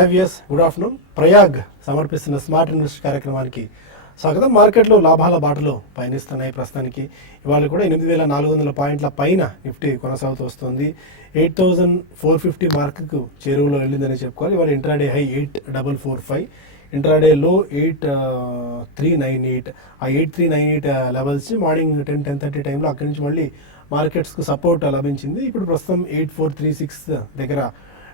IVS good afternoon. Prayag సమర్పిస్తున్న smart invest కార్యక్రమానికి స్వాగతం. మార్కెట్లో లాభాల బాటలో పయనిస్తున్నాయి. ప్రస్తుతానికి ఇవాళ కూడా 8,400 పాయింట్ల పైన నిఫ్టీ కొనసాగుతూ వస్తుంది. 8,450 మార్కుకు చేరువలో వెళ్ళిందని చెప్పుకోవాలి. ఇవాళ ఇంట్రాడే హై 8,445, ఇంట్రాడే లో 8,398. ఆ 8,398 లెవెల్స్ మార్నింగ్ 10-10:30 టైంలో అక్కడి నుంచి మళ్ళీ మార్కెట్స్కు సపోర్ట్ లభించింది. ఇప్పుడు ప్రస్తుతం 8,436 దగ్గర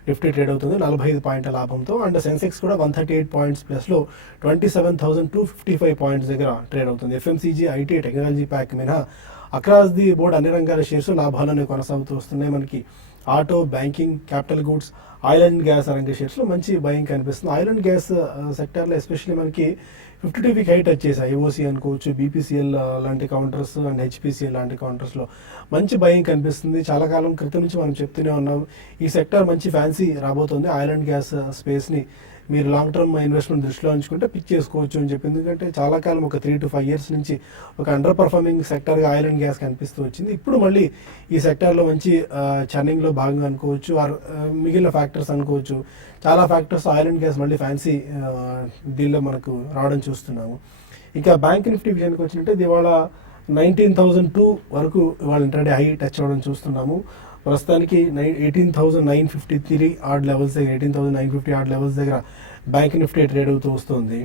నిఫ్టీ ట్రేడ్ అవుతుంది 45 పాయింట్ల లాభంతో. అండ్ సెన్సెక్స్ కూడా 138 పాయింట్స్ ప్లస్లో 27,255 పాయింట్స్ దగ్గర ట్రేడ్ అవుతుంది. ఎఫ్ఎంసీజీ, ఐటీ, టెక్నాలజీ ప్యాక్ మినహా అక్రాస్ ది బోర్డ్ అన్ని రంగాల షేర్స్ లాభాలను కొనసాగుతూ వస్తున్నాయి. మనకి auto, banking, capital goods, oil and gas రంగ షేర్స్లో మంచి బయింగ్ కనిపిస్తుంది. ఆయిల్ అండ్ గ్యాస్ సెక్టర్లో ఎస్పెషల్లీ మనకి 52 వీక్ హైట్ వచ్చేసాయి. ఐఓసీ అనుకోవచ్చు, బీపీసీఎల్ లాంటి కౌంటర్స్ అండ్ హెచ్పీసీఎల్ లాంటి కౌంటర్స్లో మంచి బయింగ్ కనిపిస్తుంది. చాలా కాలం క్రితం నుంచి మనం చెప్తూనే ఉన్నాం, ఈ సెక్టర్ మంచి ఫ్యాన్సీ రాబోతుంది. ఆయిల్ అండ్ గ్యాస్ స్పేస్ని మీరు లాంగ్ టర్మ్ ఇన్వెస్ట్మెంట్ దృష్టిలో ఉంచుకుంటే పిక్ చేసుకోవచ్చు అని చెప్పి, ఎందుకంటే చాలా కాలం ఒక 3 to 5 years నుంచి ఒక అండర్ పర్ఫార్మింగ్ సెక్టర్గా ఆయిల్ అండ్ గ్యాస్ కనిపిస్తూ వచ్చింది. ఇప్పుడు మళ్ళీ ఈ సెక్టర్లో మంచి చర్నింగ్లో భాగంగా అనుకోవచ్చు, మిగిలిన ఫ్యాక్టర్స్ అనుకోవచ్చు. చాలా ఫ్యాక్టర్స్ ఆయిల్ అండ్ గ్యాస్ మళ్ళీ ఫ్యాన్సీ దీనిలో మనకు రావడం చూస్తున్నాము. ఇంకా బ్యాంక్ నిఫ్టీ విషయానికి వచ్చినట్టే ఇవాళ 19,002 వరకు ఇవాళ ఇంటర్డే హై టచ్ అవ్వడం చూస్తున్నాము. ప్రస్తుతానికి 18,953 ఆడ్ లెవెల్స్ దగ్గర 18,950 ఆడ్ లెవెల్స్ దగ్గర బ్యాంక్ నిఫ్టీ ట్రేడ్ అవుతూ వస్తుంది.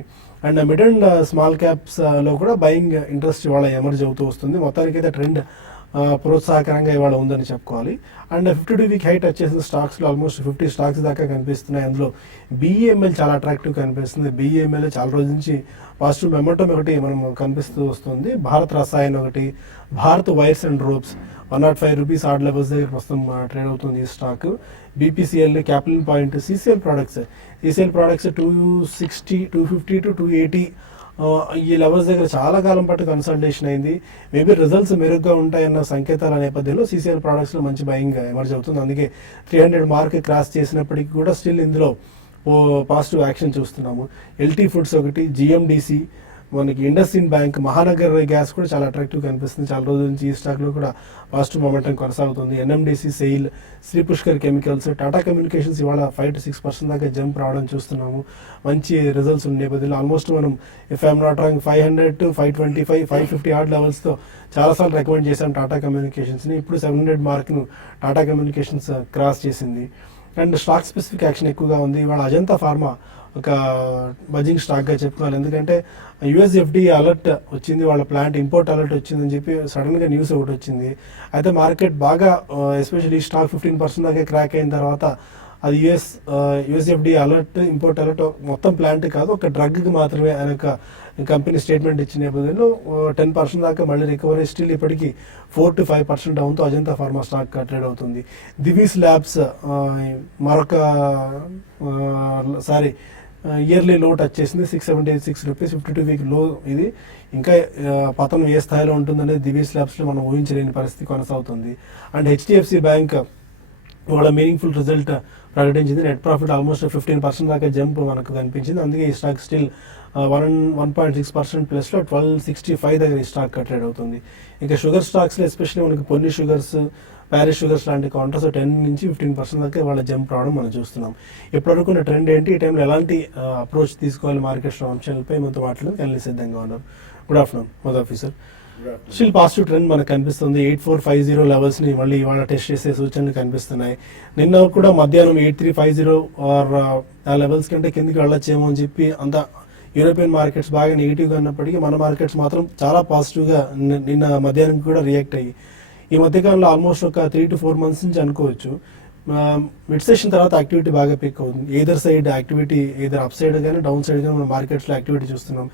అండ్ మిడ్ అండ్ స్మాల్ క్యాప్స్లో కూడా బయింగ్ ఇంట్రెస్ట్ ఇవాళ ఎమర్జ్ అవుతూ వస్తుంది. మొత్తానికి అయితే ట్రెండ్ ప్రోత్సాహకరంగా ఇవాళ ఉందని చెప్పుకోవాలి. అండ్ 52 వీక్ హైట్ వచ్చేసిన స్టాక్స్లో ఆల్మోస్ట్ 50 స్టాక్స్ దాకా కనిపిస్తున్నాయి. అందులో BEML చాలా అట్రాక్టివ్ కనిపిస్తుంది. BEML చాలా రోజుల నుంచి పాజిటివ్ మొమెంటం ఒకటి మనం కనిపిస్తూ వస్తుంది. భారత్ రసాయన్ ఒకటి, Bharat wires and ropes 105 rupees odd levels దగ్గర ప్రస్తుతం ట్రేడ్ అవుతుంది ఈ stock. BPCL, capital point, CCL products 260, 250 to 280 ఈ లెవెల్స్ దగ్గర చాలా కాలం పాటు కన్సల్టేషన్ అయింది. మేబీ రిజల్ట్స్ మెరుగ్గా ఉంటాయన్న సంకేతాల నేపథ్యంలో CCL ప్రోడక్ట్స్లో మంచి బయింగ్ ఎమర్జ్ అవుతుంది. అందుకే 300 మార్క్ క్రాస్ చేసినప్పటికీ కూడా స్టిల్ ఇందులో పాజిటివ్ యాక్షన్ చూస్తున్నాము. LT ఫుడ్స్ ఒకటి, GMDC, మనకి ఇండస్ఇండ్ బ్యాంక్, మహానగర్ గ్యాస్ కూడా చాలా అట్రాక్టివ్ కనిపిస్తుంది. చాలా రోజుల నుంచి ఈ స్టాక్లో కూడా పాజిటివ్ మొమెంటం కొనసాగుతుంది. NMDC, SAIL, Shri Pushkar chemicals, Tata communications ఇవాళ 5 to 6% దాకా జంప్ రావడం చూస్తున్నాము. మంచి రిజల్ట్స్ ఉన్న నేపథ్యంలో ఆల్మోస్ట్ మనం if I'm not wrong 500 to 525, 550 odd లెవెల్స్తో చాలాసార్లు రికమెండ్ చేశాం టాటా కమ్యూనికేషన్స్ని. ఇప్పుడు 700 మార్క్ను టాటా కమ్యూనికేషన్స్ క్రాస్ చేసింది. అండ్ స్టాక్ స్పెసిఫిక్ యాక్షన్ ఎక్కువగా ఉంది. ఇవాళ అజంతా ఫార్మా ఒక బజింగ్ స్టాక్గా చెప్పుకోవాలి. ఎందుకంటే USFDA అలర్ట్ వచ్చింది, వాళ్ళ ప్లాంట్ ఇంపోర్ట్ అలర్ట్ వచ్చిందని చెప్పి సడన్గా న్యూస్ ఒకటి వచ్చింది. అయితే మార్కెట్ బాగా ఎస్పెషల్లీ స్టాక్ 15% దాకా క్రాక్ అయిన తర్వాత అది USFDA అలర్ట్, ఇంపోర్ట్ అలర్ట్ మొత్తం ప్లాంట్ కాదు, ఒక డ్రగ్కి మాత్రమే ఆయన కంపెనీ స్టేట్మెంట్ ఇచ్చిన నేపథ్యంలో 10% దాకా మళ్ళీ రికవరీ. స్టిల్ ఇప్పటికీ 4 to 5% డౌన్తో అజంతా ఫార్మా స్టాక్ ట్రేడ్ అవుతుంది. దివీస్ ల్యాబ్స్ మరొక ఇయర్లీ లో టచ్ చేసింది 676 రూపీస్, 52 వీక్ లో. ఇది ఇంకా పతనం ఏ స్థాయిలో ఉంటుందనేది దివీస్ ల్యాబ్స్లో మనం ఊహించలేని పరిస్థితి కొనసాగుతుంది. అండ్ HDFC బ్యాంక్ వాళ్ళ మీనింగ్ఫుల్ రిజల్ట్ ప్రకటించింది. నెట్ ప్రాఫిట్ ఆల్మోస్ట్ 15% దాకా జంప్ మనకు కనిపించింది. అందుకే ఈ స్టాక్ స్టిల్ 1.6% ప్లస్లో 1265 దగ్గర ఈ స్టాక్ ట్రేడ్ అవుతుంది. ఇంకా షుగర్ స్టాక్స్లో ఎస్పెషల్లీ మనకి పొన్ని షుగర్స్, ప్యారిస్ షుగర్స్ లాంటి కౌంటర్స్ 10 నుంచి 15% దాకా వాళ్ళ జంప్ రావడం మనం చూస్తున్నాం. ఇప్పటివరకు ఉన్న ట్రెండ్ ఏంటి, ఈ టైంలో ఎలాంటి అప్రోచ్ తీసుకోవాలి మార్కెట్ అంశాలపై మనతో మాట్లాడడానికి కలిసి సిద్ధంగా ఉన్నారు. Good afternoon Modi officer. Still positive trend మనకు కనిపిస్తుంది. 8450 లెవెల్స్ని మళ్ళీ ఇవాళ టెస్ట్ చేసే సూచనలు కనిపిస్తున్నాయి. నిన్న కూడా మధ్యాహ్నం 8350 ఆర్ ఆ లెవెల్స్ కంటే కిందికి వెళ్ళొచ్చేమో అని చెప్పి అంత యూరోపియన్ మార్కెట్స్ బాగా నెగిటివ్గా ఉన్నప్పటికీ మన మార్కెట్స్ మాత్రం చాలా పాజిటివ్గా నిన్న మధ్యాహ్నం కూడా రియాక్ట్ అయ్యి ఈ మధ్యకాలంలో ఆల్మోస్ట్ ఒక 3 to 4 months నుంచి అనుకోవచ్చు మిడ్ సెషన్ తర్వాత యాక్టివిటీ బాగా పిక్ అవుతుంది. Either side activity, either up side కానీ డౌన్ సైడ్ కానీ మన మార్కెట్స్లో యాక్టివిటీ చూస్తున్నాం.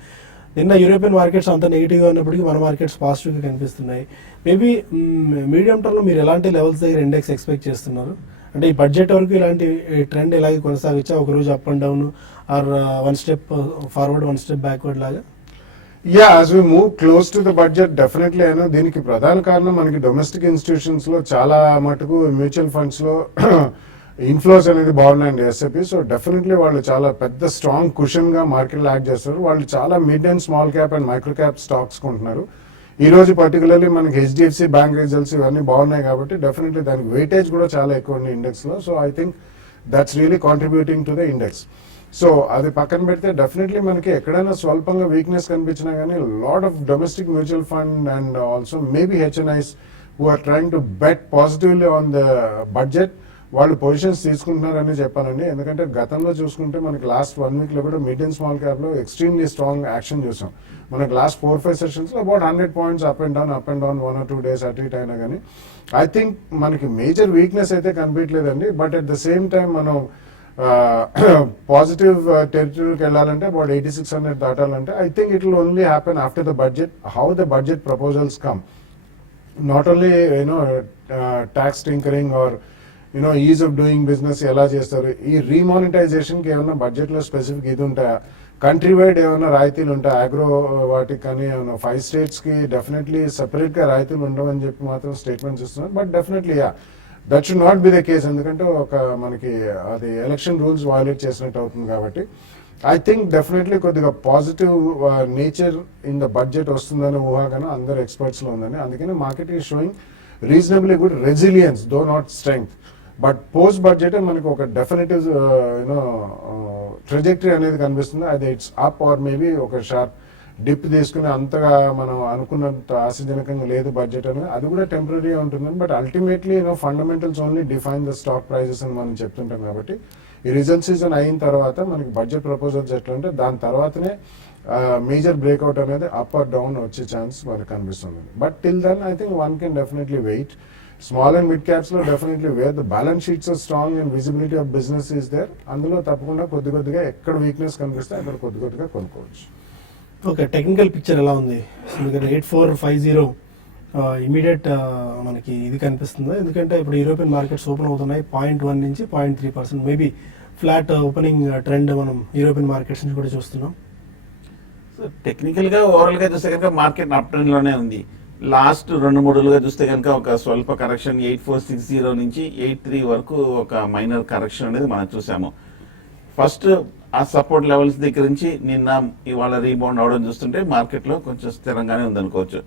నిన్న యూరోపియన్ మార్కెట్స్ అంత నెగిటివ్గా ఉన్నప్పటికీ మన మార్కెట్స్ పాజిటివ్గా కనిపిస్తున్నాయి. మేబీ మీడియం టర్మ్లో మీరు ఎలాంటి లెవెల్స్ దగ్గర ఇండెక్స్ ఎక్స్పెక్ట్ చేస్తున్నారు? అంటే ఈ బడ్జెట్ వరకు ఇలాంటి ట్రెండ్ ఇలాగే కొనసాగచ్చా, ఒకరోజు up and down are 1 step forward 1 step backward లాగా? as we move close to the budget, definitely అయినా దీనికి ప్రధాన కారణం మనకి డొమెస్టిక్ ఇన్స్టిట్యూషన్స్ లో చాలా మటుకు మ్యూచువల్ ఫండ్స్ లో ఇన్ఫ్లోస్ అనేది బాగున్నాయండి SIP. సో డెఫినెట్లీ వాళ్ళు చాలా పెద్ద స్ట్రాంగ్ కుషన్ గా మార్కెట్ యాక్ట్ చేస్తారు. వాళ్ళు చాలా mid and small cap and micro cap stocks కొంటున్నారు. ఈ రోజు పర్టికులర్లీ మనకి HDFC బ్యాంక్ రిజల్ట్స్ ఇవన్నీ బాగున్నాయి కాబట్టి డెఫినెట్లీ దానికి వెయిటేజ్ కూడా చాలా ఎక్కువ ఉంది ఇండెక్స్ లో. So I think that's really contributing to the index. So అది పక్కన పెడితే డెఫినెట్లీ మనకి ఎక్కడైనా స్వల్పంగా వీక్నెస్ కనిపించినా కానీ lot of domestic mutual fund and also maybe HNIs who are trying to bet positively on the budget వాళ్ళు పొజిషన్స్ తీసుకుంటున్నారని చెప్పానండి. ఎందుకంటే గతంలో చూసుకుంటే మనకి లాస్ట్ 1 వీక్ లో కూడా మిడ్ అండ్ స్మాల్ క్యాప్ లో ఎక్స్ట్రీమ్లీ స్ట్రాంగ్ యాక్షన్ చూసాం. మనకి లాస్ట్ 4-5 సెషన్స్ లో about 100 points up and down 1 or 2 days అటు ఇటు అయినా కానీ ఐ థింక్ మనకి మేజర్ వీక్నెస్ అయితే కనిపించలేదండి. But at the same time మనం పాజిటివ్ టెరిటరీకి వెళ్ళాలంటే అబౌట్ 8600 దాటాలంటే I think it will only happen after the budget, how the budget proposals come. Not only tax tinkering are is of doing business ఎలా చేస్తారు, ఈ remonetisation కి ఏమైనా budget లో స్పెసిఫిక్ ఇది ఉంటాయా, కంట్రీ వైడ్ ఏమైనా రాయితీలు ఉంటాయి అగ్రో వాటికి కానీ 5 states కి డెఫినెట్లీ సెపరేట్ గా రాయితీలు ఉండవని చెప్పి మాత్రం స్టేట్మెంట్స్ ఇస్తున్నారు. But definitely that should not be the case, ఎందుకంటే ఒక మనకి అది ఎలక్షన్ రూల్స్ వయలేట్ చేసినట్టు అవుతుంది కాబట్టి ఐ థింక్ డెఫినెట్లీ కొద్దిగా positive nature in the budget వస్తుందని ఊహాగానం అందరు ఎక్స్పర్ట్స్ లో ఉందని. అందుకని market is showing reasonably good resilience though not strength. But post budget మనకు ఒక డెఫినెటివ్ ట్రెజెక్టరీ అనేది కనిపిస్తుంది. అది ఇట్స్ అప్ ఆర్ మేబీ ఒక షార్ప్ డిప్ తీసుకుని అంతగా మనం అనుకున్నంత ఆశాజనకంగా లేదు బడ్జెట్ అనేది, అది కూడా టెంపరీ ఉంటుంది. But ultimately fundamentals only define the stock prices అని మనం చెప్తుంటాం కాబట్టి ఈ రిజల్ట్ సీజన్ అయిన తర్వాత మనకి బడ్జెట్ ప్రపోజల్స్ ఎట్లా ఉంటే దాని తర్వాతనే మేజర్ బ్రేక్అవుట్ అనేది అప్ ఆర్ డౌన్ వచ్చే ఛాన్స్ మనకు కనిపిస్తుంది. But till then I think one can definitely wait. Small and mid caps లో definitely where the balance sheets are strong and visibility of business is there, అందులో తప్పకుండా కొద్దిగా ఎక్కడ weakness కనిపిస్తే అక్కడ కొద్దిగా కొనుక్కోవచ్చు. ఓకే, టెక్నికల్ పిక్చర్ ఎలా ఉంది? ఎందుకంటే 8450 ఇమీడియట్ మనకి ఇది కనిపిస్తుంది. ఎందుకంటే ఇప్పుడు యూరోపియన్ మార్కెట్స్ ఓపెన్ అవుతున్నాయి 0.1 నుంచి 0.3%, మేబీ ఫ్లాట్ ఓపెనింగ్ ట్రెండ్ మనం యూరోపియన్ మార్కెట్స్ నుంచి కూడా చూస్తున్నాం. సో టెక్నికల్ గా ఓవరాల్ గా చూస్తే కనుక మార్కెట్ అప్ ట్రెండ్ లోనే ఉంది. లాస్ట్ 2-3 రోజులుగా చూస్తే కనుక ఒక స్వల్ప కరెక్షన్ 8460 నుంచి 83 వరకు ఒక మైనర్ కరెక్షన్ అనేది మనం చూసాము. ఫస్ట్ ఆ సపోర్ట్ లెవెల్స్ దగ్గర నుంచి నిన్న ఇవాళ రీబౌండ్ అవడం చూస్తుంటే మార్కెట్ లో కొంచెం స్థిరంగానే ఉందనుకోవచ్చు.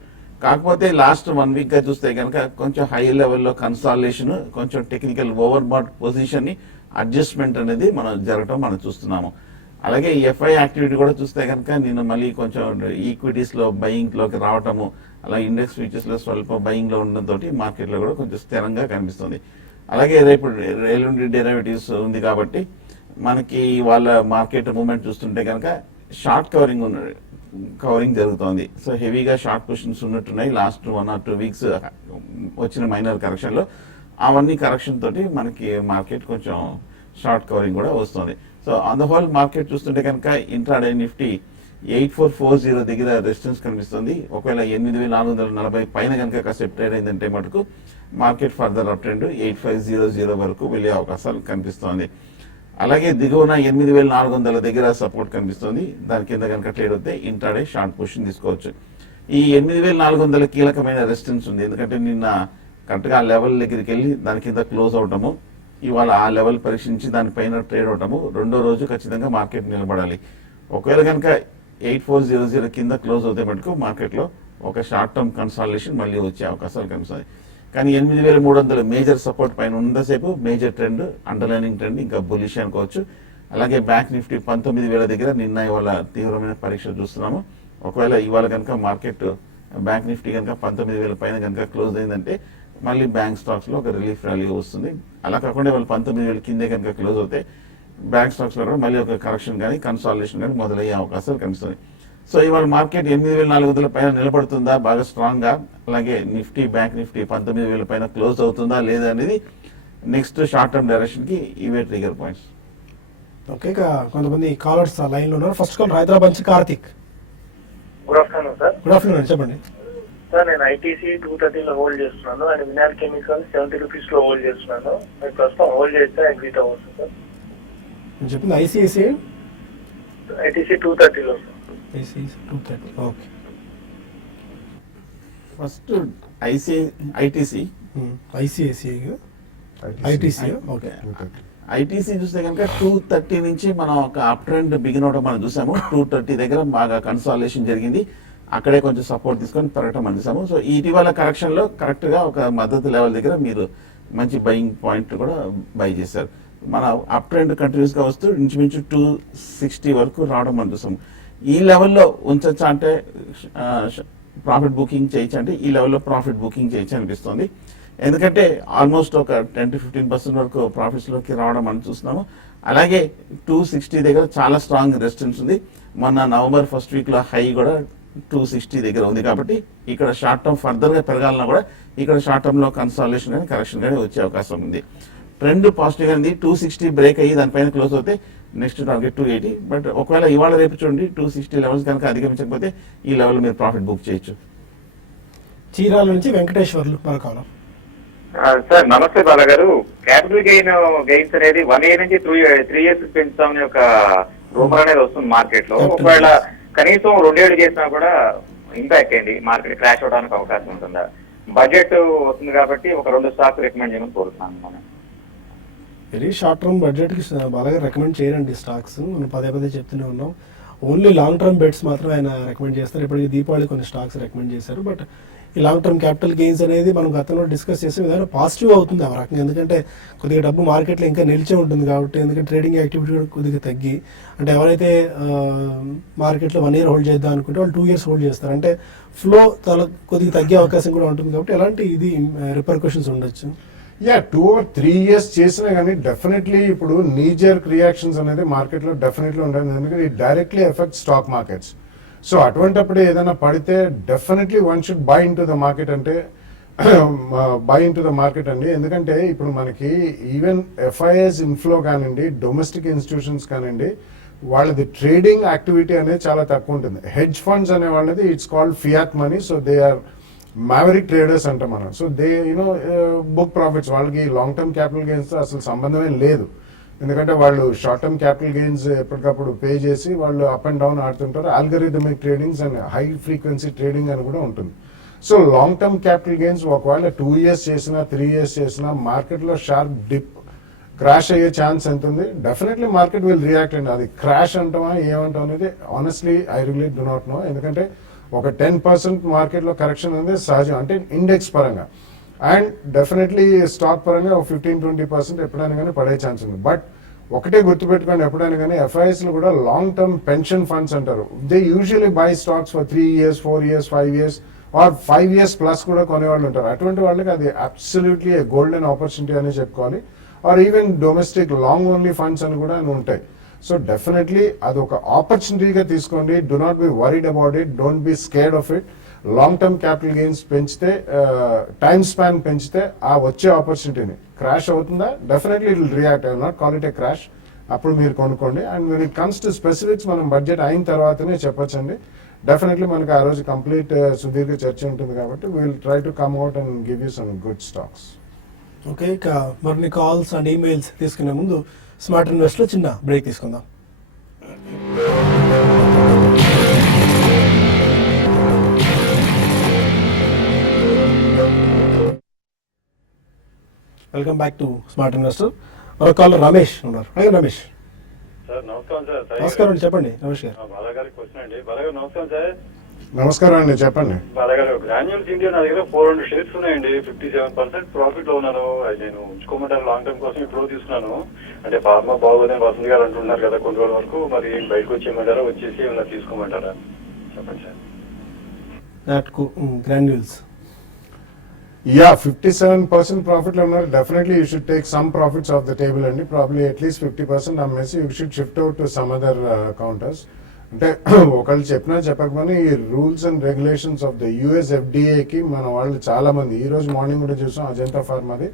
కాకపోతే లాస్ట్ 1 వీక్ గా చూస్తే కనుక కొంచెం హై లెవెల్లో కన్సాలిడేషన్, కొంచెం టెక్నికల్ ఓవర్ బాట్ పొజిషన్ ని అడ్జస్ట్మెంట్ అనేది జరగడం మనం చూస్తున్నాము. అలాగే ఎఫ్ఐ యాక్టివిటీ కూడా చూస్తే కనుక నిన్న మళ్ళీ కొంచెం ఈక్విటీస్ లో బయింగ్ లోకి రావటము, అలా ఇండెక్స్ ఫ్యూచర్స్ లో స్వల్ప బయింగ్ లో ఉండడంతో మార్కెట్ లో కూడా కొంచెం స్థిరంగా కనిపిస్తుంది. అలాగే రేపు ఎల్లుండి డెరివేటివ్స్ ఉంది కాబట్టి మనకి వాళ్ళ మార్కెట్ మూవ్మెంట్ చూస్తుంటే కనుక షార్ట్ కవరింగ్ జరుగుతోంది. సో హెవీగా షార్ట్ పొజిషన్స్ ఉన్నట్టున్నాయి లాస్ట్ 1 or 2 weeks వచ్చిన మైనర్ కరెక్షన్ లో. అవన్నీ కరెక్షన్ తోటి మనకి మార్కెట్ కొంచెం షార్ట్ కవరింగ్ కూడా వస్తుంది. So on the whole market చూస్తుంటే కనుక ఇంట్రాడే నిఫ్టీ 8440 దగ్గర రెసిస్టెన్స్ కనిపిస్తుంది. ఒకవేళ 8440 పైన కనుక కాసేపు ట్రేడ్ అయిందంటే మటుకు మార్కెట్ ఫర్దర్ అప్ ట్రెండ్ 8500 వరకు వెళ్ళే అవకాశాలు కనిపిస్తోంది. అలాగే దిగువన 8400 దగ్గర సపోర్ట్ కనిపిస్తుంది. దాని కింద కనుక ట్రేడ్ అవుతే ఇంట్రాడే షార్ట్ పొజిషన్ తీసుకోవచ్చు. ఈ 8400 కీలకమైన రెసిస్టెన్స్ ఉంది. ఎందుకంటే నిన్న కరెక్ట్గా ఆ లెవెల్ దగ్గరికి వెళ్ళి దాని కింద క్లోజ్ అవటము, ఇవాళ ఆ లెవెల్ పరీక్షించి దానిపైన ట్రేడ్ అవటము, రెండో రోజు ఖచ్చితంగా మార్కెట్ నిలబడాలి. ఒకవేళ కనుక 8400 కింద క్లోజ్ అవుతే మటుకు మార్కెట్లో ఒక షార్ట్ టర్మ్ కన్సాలిడేషన్ మళ్ళీ వచ్చే అవకాశాలు కనిపిస్తుంది. కానీ 8300 మేజర్ సపోర్ట్ పైన ఉన్నంతసేపు మేజర్ ట్రెండ్, అండర్లైనింగ్ ట్రెండ్ ఇంకా బులిష్ అనుకోవచ్చు. అలాగే బ్యాంక్ నిఫ్టీ 19000 దగ్గర నిన్న ఇవాళ తీవ్రమైన పరీక్ష చూస్తున్నాము. ఒకవేళ ఇవాళ కనుక మార్కెట్ బ్యాంక్ నిఫ్టీ కనుక 19000 పైన కనుక క్లోజ్ అయిందంటే మళ్ళీ బ్యాంక్ స్టాక్స్ లో ఒక రిలీఫ్ ర్యాలీ వస్తుంది. అలా కాకుండా వాళ్ళు 19000 కిందే కనుక క్లోజ్ అవుతే బ్యాంక్ స్టాక్స్ లో కూడా మళ్ళీ ఒక కరెక్షన్ కానీ కన్సాలిడేషన్ కానీ మొదలయ్యే అవకాశాలు కనిపిస్తుంది. సో ఇవాళ మార్కెట్ 8400 పైన నిలబడుతుందా బాగా స్ట్రాంగ్ గా, అలాగే నిఫ్టీ బ్యాంక్ నిఫ్టీ 19000 పైన క్లోజ్ అవుతుందా లేదా అనేది నెక్స్ట్ షార్ట్ టర్మ్ డైరెక్షన్ కి ఇవే ట్రిగర్ పాయింట్స్. ఓకే, కొంతమంది కాలర్స్ లైన్ లో ఉన్నారు. ఫస్ట్ కాల్ హైదరాబాద్ నుంచి Karthik. Good afternoon sir. Good afternoon, చెప్పండి సార్. నేను ఐటీసీ 230 లో హోల్డ్ చేస్తున్నాను అండ్ వినాల్ కెమికల్ 70 రూపీస్ లో హోల్డ్ చేస్తున్నాను. మీరు ప్రస్తుతం హోల్డ్ చేస్తే ఎగ్జిట్ అవ్వచ్చు సార్. నేను చెప్పింది ఐసిఐసిఐ ఐటీసీ 230 లో sir. ICICI 230. Okay, first ITC ITC okay. ITC చూస్తే కనుక 230 నుంచి మనం ఒక అప్ ట్రెండ్ బిగిన్ అవడం మనం చూసాము. 230 దగ్గర బాగా కన్సాలిడేషన్ జరిగింది. అక్కడే కొంచెం సపోర్ట్ తీసుకొని పెరగటం మనం చూసాము. సో ఇటీవల కరెక్షన్ లో కరెక్ట్ గా ఒక మద్దతు లెవెల్ దగ్గర మీరు మంచి బయింగ్ పాయింట్ కూడా బై చేశారు. మన అప్ ట్రెండ్ కంటిన్యూస్గా వస్తూ ఇంచుమించు 260 వరకు రావడం మనం చూస్తాం. ఈ లెవెల్లో ఉంచచ్చా అంటే ప్రాఫిట్ బుకింగ్ చేయొచ్చు అంటే ఈ లెవెల్లో ప్రాఫిట్ బుకింగ్ చేయొచ్చు అనిపిస్తుంది. ఎందుకంటే ఆల్మోస్ట్ ఒక 10-15% వరకు ప్రాఫిట్స్లోకి రావడం మనం చూస్తున్నాము. అలాగే 260 దగ్గర చాలా స్ట్రాంగ్ రెసిస్టెన్స్ ఉంది. మొన్న నవంబర్ ఫస్ట్ వీక్లో హై కూడా 260 దగ్గర ఉంది. కాబట్టి ఇక్కడ షార్ట్ టర్మ్ ఫర్దర్గా పెరగాలన్నా కూడా ఇక్కడ షార్ట్ టర్మ్లో కన్సాలిడేషన్ కానీ కరెక్షన్ కానీ వచ్చే అవకాశం ఉంది. ట్రెండ్ పాజిటివ్గా ఉంది. 260 బ్రేక్ అయ్యి దానిపైన క్లోజ్ అవుతే నెక్స్ట్ టార్గెట్ 280. బట్ ఒకవేళ ఇవాళ రేపు చూడండి 260 లెవెల్స్ కనుక అధిగమించకపోతే ఈ లెవెల్ మీరు ప్రాఫిట్ బుక్ చేయొచ్చు. చీరాల నుంచి వెంకటేశ్వర్లు మరొక సార్ నమస్తే బాలా గారు. క్యాపిటల్ గెయిన్స్ అనేది 1 year నుంచి 3 years పెంచుతామని ఒక రూమర్ అనేది వస్తుంది మార్కెట్ లో. ఒకవేళ కనీసం 2 ఏళ్ళు చేసినా కూడా ఇంపాక్ట్ అయింది, మార్కెట్ క్రాష్ అవడానికి అవకాశం ఉంటుందా? బడ్జెట్ వస్తుంది కాబట్టి ఒక 2 స్టాక్స్ రికమెండ్ చేయమని కోరుతున్నాను. మనం వెరీ షార్ట్ టర్మ్ బడ్జెట్కి బాగా రికమెండ్ చేయరండి స్టాక్స్. మనం పదే చెప్తూనే ఉన్నాం. ఓన్లీ లాంగ్ టర్మ్ బెట్స్ మాత్రమే ఆయన రికమెండ్ చేస్తారు. ఇప్పటికి దీపావళి కొన్ని స్టాక్స్ రికమెండ్ చేశారు. బట్ ఈ లాంగ్ టర్మ్ క్యాపిటల్ గెయిన్స్ అనేది మనం గతంలో డిస్కస్ చేసే విధానం పాజిటివ్ అవుతుంది ఆ రకంగా. ఎందుకంటే కొద్దిగా డబ్బు మార్కెట్లో ఇంకా నిలిచే ఉంటుంది కాబట్టి, ఎందుకంటే ట్రేడింగ్ యాక్టివిటీ కూడా కొద్దిగా తగ్గి, అంటే ఎవరైతే మార్కెట్లో 1 year హోల్డ్ చేద్దాం అనుకుంటే వాళ్ళు 2 years హోల్డ్ చేస్తారు. అంటే ఫ్లో కొద్దిగా తగ్గే అవకాశం కూడా ఉంటుంది. కాబట్టి ఎలాంటి ఇది రిపర్కషన్స్ ఉండొచ్చు. 2 or 3 years చేసినా కానీ డెఫినెట్లీ ఇప్పుడు నీజర్క్ రియాక్షన్స్ అనేది మార్కెట్లో డెఫినెట్లీ ఉంటుంది. ఎందుకంటే ఇది directly effect stock markets. So అటువంటిప్పుడు ఏదైనా పడితే definitely one should buy in to the market అండి. ఎందుకంటే ఇప్పుడు మనకి ఈవెన్ ఎఫ్ఐఎస్ ఇన్ఫ్లో కానివ్వండి, డొమెస్టిక్ ఇన్స్టిట్యూషన్స్ కానివ్వండి, వాళ్ళది ట్రేడింగ్ యాక్టివిటీ అనేది చాలా తక్కువ ఉంటుంది. హెడ్జ్ ఫండ్స్ అనే వాళ్ళది it's called fiat money. So they are maverick traders అంటాం మనం. So they book profits. వాళ్ళకి లాంగ్ టర్మ్ క్యాపిటల్ గెయిన్స్ తో అసలు సంబంధమే లేదు. ఎందుకంటే వాళ్ళు షార్ట్ టర్మ్ క్యాపిటల్ గెయిన్స్ ఎప్పటికప్పుడు పే చేసి వాళ్ళు అప్ అండ్ డౌన్ ఆడుతుంటారు. Algorithmic tradings and high frequency trading అని కూడా ఉంటుంది. So long term capital gains ఒకవేళ 2 years చేసినా 3 years చేసినా మార్కెట్లో షార్ప్ డిప్ క్రాష్ అయ్యే ఛాన్స్ ఎంత ఉంది? డెఫినెట్లీ మార్కెట్ విల్ రియాక్ట్ అండి. అది క్రాష్ అంటామా ఏమంటాం అనేది honestly I really do not know. ఎందుకంటే ఒక 10% మార్కెట్లో కరెక్షన్ అనేది సహజం, అంటే ఇండెక్స్ పరంగా. అండ్ డెఫినెట్లీ స్టాక్ పరంగా ఒక 15-20% ఎప్పుడైనా కానీ పడే ఛాన్స్ ఉంది. బట్ ఒకటే గుర్తుపెట్టుకోండి, ఎప్పుడైనా కానీ ఎఫ్ఐఎస్లు కూడా లాంగ్ టర్మ్ పెన్షన్ ఫండ్స్ అంటారు. They usually buy stocks for 3 years, 4 years, 5 years or 5 years plus కూడా కొనేవాళ్ళు ఉంటారు. అటువంటి వాళ్ళకి అది అబ్సల్యూట్లీ గోల్డెన్ ఆపర్చునిటీ అని చెప్పుకోవాలి. Or even domestic long only funds అని కూడా ఉంటాయి. సో డెఫినెట్లీ అది ఒక ఆపర్చునిటీగా తీసుకోండి. Do not be worried about it, don't be scared of it. Long term capital gains పెంచితే, టైమ్ స్పాన్ పెంచితే ఆ వచ్చే ఆపర్చునిటీని క్రాష్ అవుతుందా? Definitely it will react. I will not call it a crash. అప్పుడు మీరు కొనుక్కోండి. And when it comes to specifics మనం బడ్జెట్ అయిన తర్వాతనే చెప్పొచ్చండి. డెఫినెట్లీ మనకి ఆ రోజు కంప్లీట్ సుదీర్ఘ చర్చ ఉంటుంది కాబట్టి we will try to come out and give you some good stocks. Okay, ఇక మరిన్ని కాల్స్ అండ్ ఈమెయిల్స్ తీసుకునే ముందు స్మార్ట్ ఇన్వెస్ట్ లో చిన్న బ్రేక్ తీసుకుందాం. Welcome back to smart investor. మరో కాలర్ రమేష్ ఉన్నారు. అయ్యో రమేష్ సార్ నమస్కారం. సార్ నమస్కారం అండి, చెప్పండి. రమేష్ గారు. బాలగారి క్వశ్చన్ అండి. బాలగారు నమస్కారం సార్. నమస్కారం అండి, చెప్పండి. బాలగారు, గ్రాన్యూల్స్ ఇండియా నా దగ్గర 400 shares ఉన్నాయండి. 57% ప్రాఫిట్ లో ఉన్నాను. అది నేను ఉంచుకోమంటాను లాంగ్ టర్మ్ కోసం. ఇప్పుడు తీసుకున్నాను. అంటే ఫార్మా బాగోదని వసంత్ గారు అంటున్నారు కదా కొన్ని రోజుల వరకు. మరి బయటకు వచ్చేయమంటారా, వచ్చేసి ఏమన్నా తీసుకోమంటారా? చెప్పండి సార్. గ్రాన్యూల్స్ 57% ప్రాఫిట్ లో ఉన్నారు. Definitely you should take some profits off the table అండి. ప్రాబ్లీ అట్లీస్ట్ 50% అమ్మేసి you should shift out to some other counters. అంటే ఒకళ్ళు చెప్పినా చెప్పకపోయినా ఈ rules and regulations of the US ఎఫ్డిఏకి మన వాళ్ళు చాలా మంది, ఈ రోజు మార్నింగ్ కూడా చూసాం అజంతా ఫార్మాది,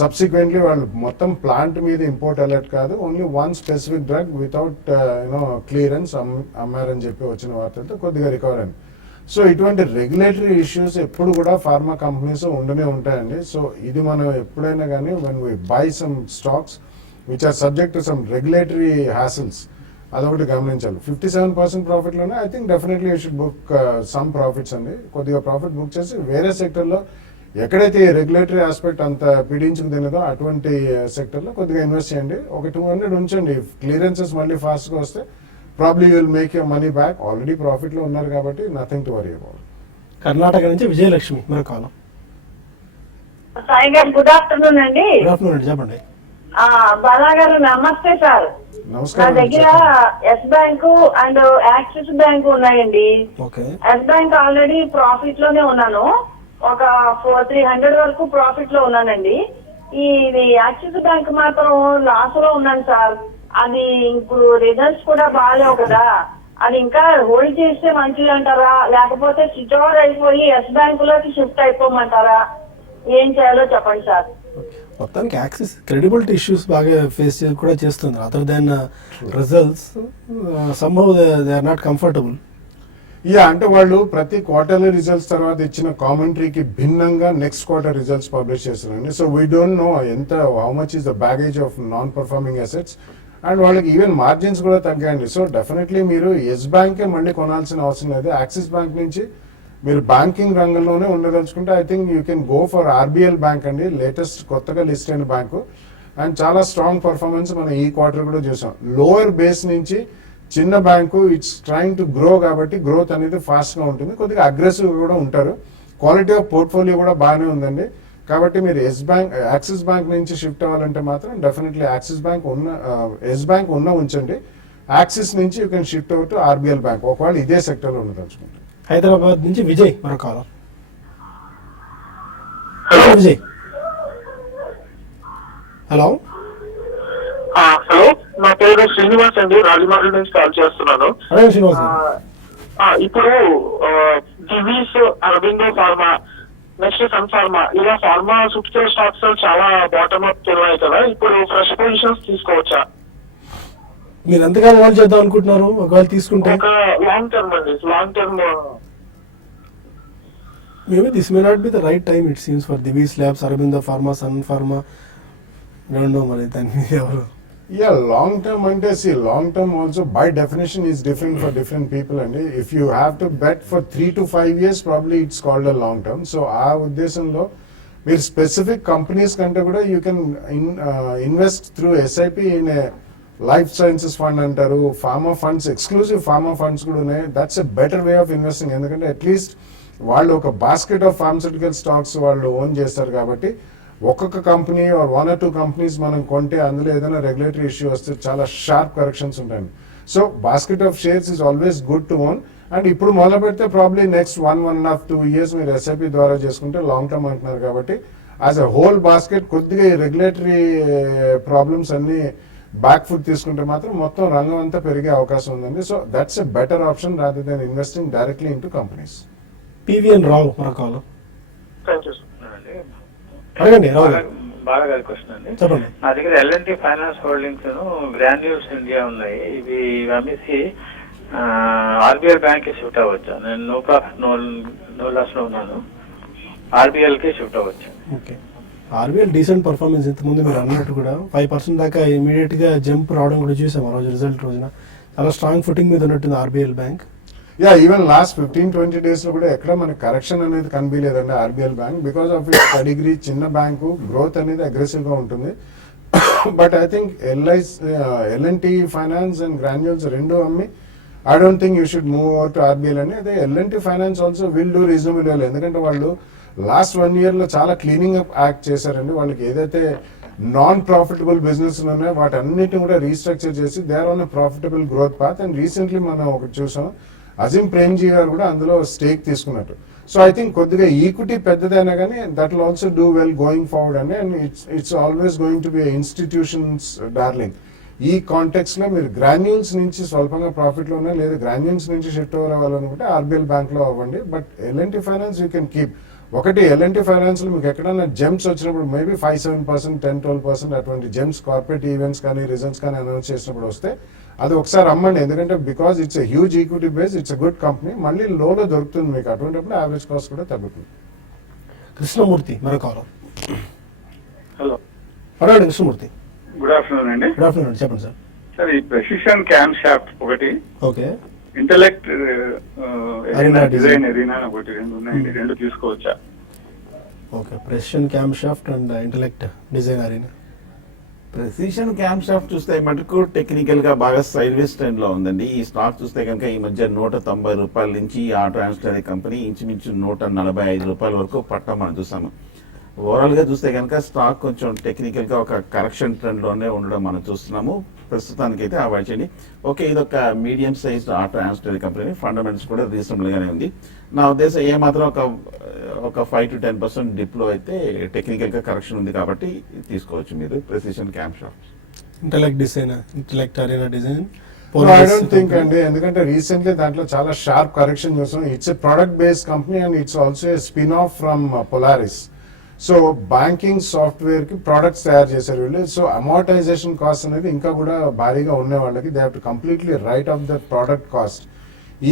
సబ్సిక్వెంట్లీ వాళ్ళు మొత్తం ప్లాంట్ మీద ఇంపోర్ట్ అలర్ట్ కాదు, only one specific drug without clearance అమ్మారని చెప్పి వచ్చిన వార్తలతో కొద్దిగా రికవర్ అయింది. సో ఇటువంటి రెగ్యులేటరీ ఇష్యూస్ ఎప్పుడు కూడా ఫార్మా కంపెనీస్ ఉండనే ఉంటాయండి. సో ఇది మనం ఎప్పుడైనా కానీ when we buy some stocks which are subject to some regulatory hassles, అదొకటి గమనించాలి. 57% ప్రాఫిట్లోనే I think definitely you should book some profits అండి. కొద్దిగా ప్రాఫిట్ బుక్ చేసి వేరే సెక్టర్లో ఎక్కడైతే రెగ్యులేటరీ ఆస్పెక్ట్ అంత పీడించుకు తినదో అటువంటి సెక్టర్లో కొద్దిగా ఇన్వెస్ట్ చేయండి. ఒక 200 ఉంచండి. క్లియరెన్సెస్ మళ్ళీ ఫాస్ట్గా వస్తే probably you will make your money back. Already ప్రాఫిట్లో ఉన్నారు కాబట్టి nothing to worry about. Karnataka నుంచి విజయలక్ష్మి మన కాలం. సాయి గారు గుడ్ ఆఫ్టర్నూన్ అండి. గుడ్ ఆఫ్టర్నూన్ అండి, చెప్పండి. బాలా గారు నమస్తే సార్. నా నమస్కారం దగ్గర Yes bank and Axis bank ఉన్నాయండి. Okay. Yes bank already profit లోనే ఉన్నాను, ఒక 300 వరకు ప్రాఫిట్ లో ఉన్నానండి. ఇది యాక్సిస్ బ్యాంక్ మాత్రం లాస్ లో ఉన్నాను సార్. అది ఇప్పుడు రిజల్ట్స్ కూడా బాగాలేవు కదా, అది ఇంకా హోల్డ్ చేస్తే మంచిది అంటారా, లేకపోతే స్విచ్ ఓవర్ అయిపోయి ఎస్ బ్యాంక్ లోకి షిఫ్ట్ అయిపోమంటారా? ఏం చేయాలో చెప్పండి సార్. మొత్తానికి యాక్సిస్ క్రెడిబిలిటీ ఇష్యూస్ బాగా ఫేస్ కూడా చేస్తుంది. Other than results somehow they are not comfortable. అంటే వాళ్ళు ప్రతి క్వార్టర్లీ రిజల్ట్స్ తర్వాత ఇచ్చిన కామెంటరీకి భిన్నంగా నెక్స్ట్ క్వార్టర్ రిజల్ట్స్ పబ్లిష్ చేస్తున్నారండి. సో వీ డోంట్ నో ఎంత how much is the baggage of non performing assets, and వాళ్ళకి ఈవెన్ మార్జిన్స్ కూడా తగ్గాయండి. సో డెఫినెట్లీ మీరు ఎస్ బ్యాంకే మళ్ళీ కొనాల్సిన అవసరం లేదు. యాక్సిస్ బ్యాంక్ నుంచి మీరు బ్యాంకింగ్ రంగంలోనే ఉండదలుచుకుంటే I think you can go for RBL bank అండి, లేటెస్ట్ కొత్తగా లిస్ట్ అయిన బ్యాంకు, అండ్ చాలా స్ట్రాంగ్ పర్ఫార్మెన్స్ మనం ఈ క్వార్టర్ కూడా చూసాం. లోవర్ బేస్ నుంచి చిన్న bank, it's trying to grow కాబట్టి గ్రోత్ అనేది ఫాస్ట్ గా ఉంటుంది, కొద్దిగా అగ్రెసివ్ కూడా ఉంటారు. క్వాలిటీ ఆఫ్ పోర్ట్ఫోలియో కూడా బాగానే ఉందండి. కాబట్టి మీరు యాక్సిస్ బ్యాంక్ నుంచి షిఫ్ట్ అవ్వాలంటే మాత్రం definitely Axis bank Yes bank ఉంచండి. యాక్సిస్ నుంచి you can shift out to RBL bank ఒకవేళ ఇదే సెక్టర్ లో ఉండదలుచుకుంటే. హైదరాబాద్ నుంచి విజయ్ మరో కాలం. విజయ్, హలో. హలో, నా పేరు శ్రీనివాస్ అండి, రాజమండ్రి నుంచి కాల్ చేస్తున్నాను. అదే శ్రీనివాస్. ఇప్పుడు Divi's, Aurobindo pharma, next Sun pharma, ఇలా ఫార్మాస్యూటికల్ స్టాక్స్ చాలా బాటమ్ అప్ ఉన్నాయి కదా, ఇప్పుడు ఫ్రెష్ పొజిషన్స్ తీసుకోవచ్చా? మీరు ఎంతకాలం హోల్డ్ చేద్దాం అనుకుంటున్నారు ఒకవేళ తీసుకుంటే? ఒక లాంగ్ టర్మ్ అండి, long term. Maybe this may not be the right time it seems for Divi's labs, Aurobindo pharma, Sun pharma. రెండో మరి దాని మీద ఎవరు? Long term ante, see, long term also by definition is different for different people, and if you have to bet for 3 to 5 years, probably it's called a long term. So aa uddeshamlo meer specific companies kante kuda you can invest through SIP in a life sciences fund antaru, pharma funds, exclusive pharma funds kuda unnai. That's a better way of investing, endukante at least వాళ్ళు ఒక basket of pharmaceutical stocks వాళ్ళు own చేస్తారు కాబట్టి ఒక్కొక్క company are 1 or 2 companies మనం కొంటే అందులో ఏదైనా రెగ్యులేటరీ ఇష్యూ వస్తే చాలా షార్ప్ కరెక్షన్స్ ఉంటాయి. So basket of shares is always good to own. And ఇప్పుడు మొదలు పెడితే ప్రాబ్లీ నెక్స్ట్ 1.5 to 2 years మీరు ఎస్ఐపి ద్వారా చేసుకుంటే లాంగ్ టర్మ్ అంటున్నారు కాబట్టి యాజ్ అ హోల్ బాస్కెట్ కొద్దిగా ఈ రెగ్యులేటరీ ప్రాబ్లమ్స్ అన్ని బ్యాక్ ఫుట్ తీసుకుంటే మాత్రం మొత్తం రంగం అంతా పెరిగే అవకాశం ఉందండి. So that's a better option rather than investing directly in to companies. PVN Rao మన కాలం. Thank you. అడగండి రావు గారు. బాగా గారి క్వశ్చన్ అండి. చెప్పండి. నా దగ్గర L&T finance holdings granules India ఉన్నాయి. ఇవి అమ్మేసి ఆర్బిఎల్ బ్యాంక్ కి షిఫ్ట్ అవ్వచ్చా? నేను నో ప్రాఫిట్ నో లాస్ లో ఉన్నాను, ఆర్బిఎల్ కి షిఫ్ట్ అవ్వచ్చు. ఓకే. ఆర్బిఎల్ డీసెంట్ పర్ఫార్మెన్స్ ఇంతకుముందు మీరు అన్నట్టు కూడా 5% దాకా ఇమీడియట్ గా జంప్ రావడం కూడా చూసాం ఆ రోజు రిజల్ట్ రోజున. చాలా స్ట్రాంగ్ ఫుటింగ్ మీద ఉన్నట్టుంది RBL bank. Even last 15-20 days లో కూడా ఎక్కడ మనకి కరెక్షన్ అనేది కనిపించలేదండి RBL bank, because of its pedigree, చిన్న బ్యాంకు, గ్రోత్ అనేది అగ్రెసివ్ గా ఉంటుంది. But I think L&T finance and Granules రెండు అమ్మి I don't think you should move over to RBL అని. అదే L&T finance also will do reasonable well, ఎందుకంటే వాళ్ళు లాస్ట్ 1 year లో చాలా క్లీనింగ్ అప్ యాక్ట్ చేశారండి. వాళ్ళకి ఏదైతే నాన్ ప్రాఫిటబుల్ బిజినెస్ ఉన్నాయో వాటన్నిటిని కూడా రీస్ట్రక్చర్ చేసి they are on a profitable growth path. And recently మనం ఒకటి చూసాం, అజిమ్ ప్రేమ్జీ గారు కూడా అందులో స్టేక్ తీసుకున్నట్టు. సో ఐ థింక్ కొద్దిగా ఈక్విటీ పెద్దదైనా కానీ that will also do well going forward అండి. And it's always going to be institutions darling. ఈ కాంటెక్స్ లో మీరు గ్రాన్యూల్స్ నుంచి స్వల్పంగా ప్రాఫిట్ లో ఉన్నా లేదా గ్రాన్యూల్స్ నుంచి షిఫ్ట్ ఓవర్ అవ్వాలనుకుంటే ఆర్బిఎల్ బ్యాంక్ లో అవ్వండి. But L&T finance you can keep. ఒకటి L&T ఫైనాన్స్ లో మీకు ఎక్కడైనా జెమ్స్ వచ్చినప్పుడు మేబీ 5-7%, 10-12% అటువంటి జెమ్స్ కార్పొరేట్ ఈవెంట్స్ కానీ రిజల్ట్స్ కానీ అనౌన్స్ చేసినప్పుడు వస్తే అది ఒకసారి అమ్మండి, ఎందుకంటే because it's a huge equity base, it's a good company, మళ్ళీ లోలో దొరుకుతుంది మీకు. అటువంటిప్పుడు యావరేజ్ కాస్ట్ కూడా తగ్గుతుంది. కృష్ణమూర్తి మన కాలం. హలో, అడగండి కృష్ణమూర్తి. గుడ్ ఆఫ్టర్నూన్ అండి. గుడ్ ఆఫ్టర్నూన్, చెప్పండి సార్. సార్, ఈ ప్రెసిషన్ క్యామ్ షాఫ్ట్ ఒకటి, okay, intellect Arena design arena ఒకటి, రెండు ఉన్నాయండి. రెండు తీసుకోవచ్చా? Okay. Precision cam shaft and intellect design arena. Precision cam shaft చూస్తే మటుకు టెక్నికల్ గా బాగా సైడ్ వేస్ ట్రెండ్ లో ఉందండి. ఈ స్టాక్ చూస్తే కనుక ఈ మధ్య 190 రూపాయల నుంచి ఆ ట్రాన్స్టర్ కంపెనీ ఇంచుమించు 145 రూపాయల వరకు పట్టం మనం చూసాము. ఓవరాల్ గా చూస్తే కనుక స్టాక్ కొంచెం టెక్నికల్ గా ఒక కరెక్షన్ ట్రెండ్ లోనే ఉండడం మనం చూస్తున్నాము. ప్రస్తుతానికి అయితే అవాయిడ్ చేయండి. ఓకే, ఇది ఒక medium size auto ancillary company, fundamentals కూడా రీజనబుల్ గానే ఉంది. నా ఉద్దేశం ఏమాత్రం ఒక 5 to 10% డిప్ లో అయితే టెక్నికల్ గా కరెక్షన్ ఉంది కాబట్టి తీసుకోవచ్చు మీరు precision camp shop. Intellect arena design I don't think అండి, ఎందుకంటే రీసెంట్లీ దాంట్లో చాలా షార్ప్ కరెక్షన్ చూసాం. It's a product based company and it's also a spin off from Polaris. So banking software కి ప్రొడక్ట్స్ తయారు చేశారు వీళ్ళు. సో అమోర్టైజేషన్ కాస్ట్ అనేది ఇంకా కూడా భారీగా ఉండే వాళ్ళకి they have to completely right of the product cost.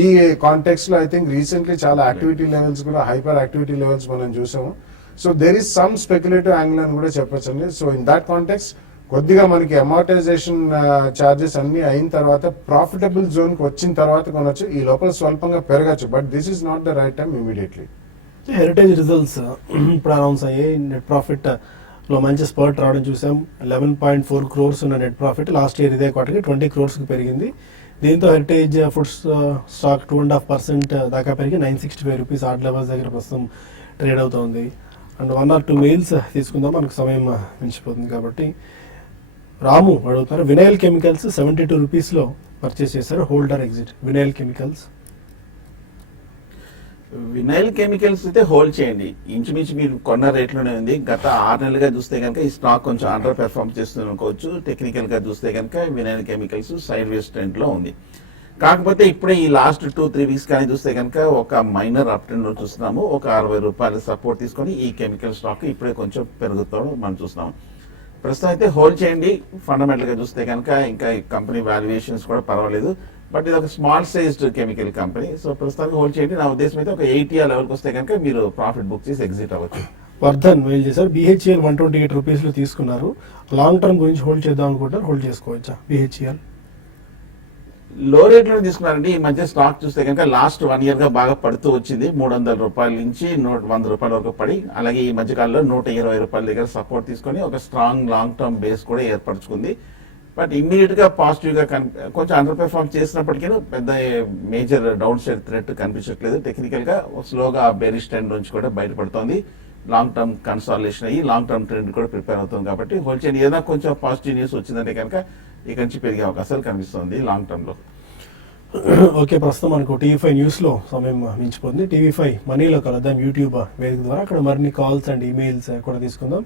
ఈ కాంటెక్స్ట్ లో ఐ థింక్ రీసెంట్లీ చాలా యాక్టివిటీ లెవెల్స్ కూడా హైపర్ యాక్టివిటీ లెవెల్స్ మనం చూసాము. So there is some speculative angle అని కూడా చెప్పొచ్చండి. సో ఇన్ దాట్ కాంటెక్స్ట్ కొద్దిగా మనకి అమోర్టైజేషన్ చార్జెస్ అన్ని అయిన తర్వాత ప్రాఫిటబుల్ జోన్ కి వచ్చిన తర్వాత కొనొచ్చు. ఈ లోపల స్వల్పంగా పెరగచ్చు, but this is not the right time immediately. Heritage results ఇప్పుడు అనౌన్స్ అయ్యాయి. నెట్ ప్రాఫిట్ లో మంచి స్పర్ట్ రావడం చూసాం. 11.4 crores ఉన్న నెట్ ప్రాఫిట్ లాస్ట్ ఇయర్ ఇదే క్వార్టర్కి 20 crores కి పెరిగింది. దీంతో హెరిటేజ్ ఫుడ్స్ స్టాక్ 2.5% దాకా పెరిగి 965 rupees ఆర్డ్ లెవెల్స్ దగ్గర ప్రస్తుతం ట్రేడ్ అవుతుంది. అండ్ 1 or 2 మెయిల్స్ తీసుకుందాం, మనకు సమయం మించిపోతుంది కాబట్టి. రాము అడుగుతున్నారు, వినైల్ కెమికల్స్ 72 rupees లో పర్చేస్ చేశారు, హోల్డర్ ఎగ్జిట్. వినైల్ కెమికల్స్ అయితే హోల్డ్ చేయండి. ఇంచుమించు మీరు కొన్న రేట్లోనే ఉంది. గత 6 నెలలుగా చూస్తే కనుక ఈ స్టాక్ కొంచెం అండర్ పెర్ఫార్మ్ చేస్తుంది అనుకోవచ్చు. టెక్నికల్ గా చూస్తే కనుక వినైల్ కెమికల్స్ సైడ్ వేస్ ట్రెండ్ లో ఉంది. కాకపోతే ఇప్పుడే ఈ లాస్ట్ 2-3 weeks కానీ చూస్తే కనుక ఒక మైనర్ అప్ ట్రెండ్ చూస్తున్నాము. ఒక 60 రూపాయలు సపోర్ట్ తీసుకొని ఈ కెమికల్ స్టాక్ ఇప్పుడే కొంచెం పెరుగుతాడు మనం చూస్తున్నాము. ప్రస్తుతం అయితే హోల్డ్ చేయండి. ఫండమెంటల్ గా చూస్తే కనుక ఇంకా ఈ కంపెనీ వాల్యుయేషన్స్ కూడా పర్వాలేదు, బట్ ఇది ఒక small sized chemical company. So ప్రస్తుతానికి హోల్డ్ చేయండి. నా ఉద్దేశం అయితే ఒక 80 లెవెల్కి వస్తే కనుక మీరు ప్రాఫిట్ బుక్ చేసి ఎగ్జిట్ అవ్వచ్చు. వర్ధన్ మెయిల్ చేశారు, BHEL 128 rupees లో తీసుకున్నారు. లాంగ్ టర్మ్ గురించి హోల్డ్ చేద్దాం అనుకుంటారు, హోల్డ్ చేసుకోవచ్చా BHEL? లో రేట్ లో తీసుకున్నారండి. ఈ మధ్య స్టాక్ చూస్తే కనుక లాస్ట్ 1 year గా బాగా పడుతూ వచ్చింది. 300 రూపాయల నుంచి 100 రూపాయల వరకు పడి, అలాగే ఈ మధ్య కాలంలో 120 రూపాయల దగ్గర సపోర్ట్ తీసుకొని ఒక స్ట్రాంగ్ లాంగ్ టర్మ్ బేస్ కూడా ఏర్పరచుకుంది. బట్ ఇమ్మీడియట్ గా పాజిటివ్ గా కొంచెం అండర్ పెర్ఫార్మ్ చేసినప్పటికీ పెద్ద మేజర్ డౌన్ సైడ్ థ్రెట్ కనిపించట్లేదు. టెక్నికల్ గా స్లోగా బెరిష్ ట్రెండ్ నుంచి కూడా బయటపడుతోంది. లాంగ్ టర్మ్ కన్సాలిడేషన్ అయ్యి లాంగ్ టర్మ్ ట్రెండ్ కూడా ప్రిపేర్ అవుతుంది కాబట్టి హోల్డ్ చేయండి. ఏదైనా కొంచెం పాజిటివ్ న్యూస్ వచ్చిందంటే కనుక ఇక నుంచి పెరిగే అవకాశాలు కనిపిస్తుంది లాంగ్ టర్మ్ లో. ఓకే, ప్రస్తుతం మనకు TV5 న్యూస్ లో సమయం మించిపోతుంది. TV5 మనీలో కలుద్దాం యూట్యూబ్ వేదిక ద్వారా. అక్కడ మరిన్ని కాల్స్ అండ్ ఈమెయిల్స్ కూడా తీసుకుందాం.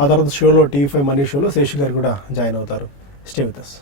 ఆ తర్వాత షోలో TV5 మనీ షోలో శేషు గారు కూడా జాయిన్ అవుతారు. Stay with us.